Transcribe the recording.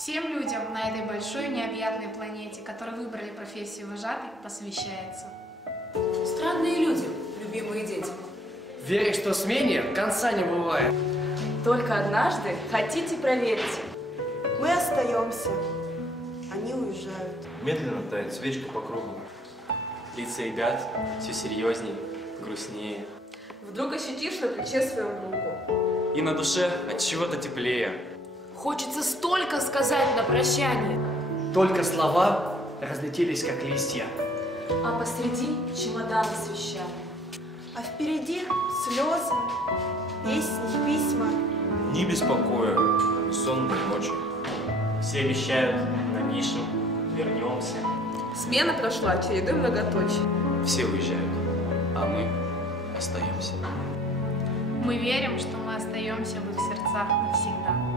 Всем людям на этой большой необъятной планете, которые выбрали профессию вожатый, посвящается. Странные люди, любимые дети. Веришь, что смене конца не бывает. Только однажды хотите проверить. Мы остаемся, они уезжают. Медленно тает свечка по кругу. Лица ребят все серьезнее, грустнее. Вдруг ощутишь на плече свою руку. И на душе от чего-то теплее. Хочется столько сказать на прощание. Только слова разлетелись, как листья. А посреди чемоданы с вещами. А впереди слезы, песни, письма. Ни беспокоя, ни сонной ночи. Все обещают, напишем, вернемся. Смена прошла чередой многоточий. Все уезжают, а мы остаемся. Мы верим, что мы остаемся в их сердцах навсегда.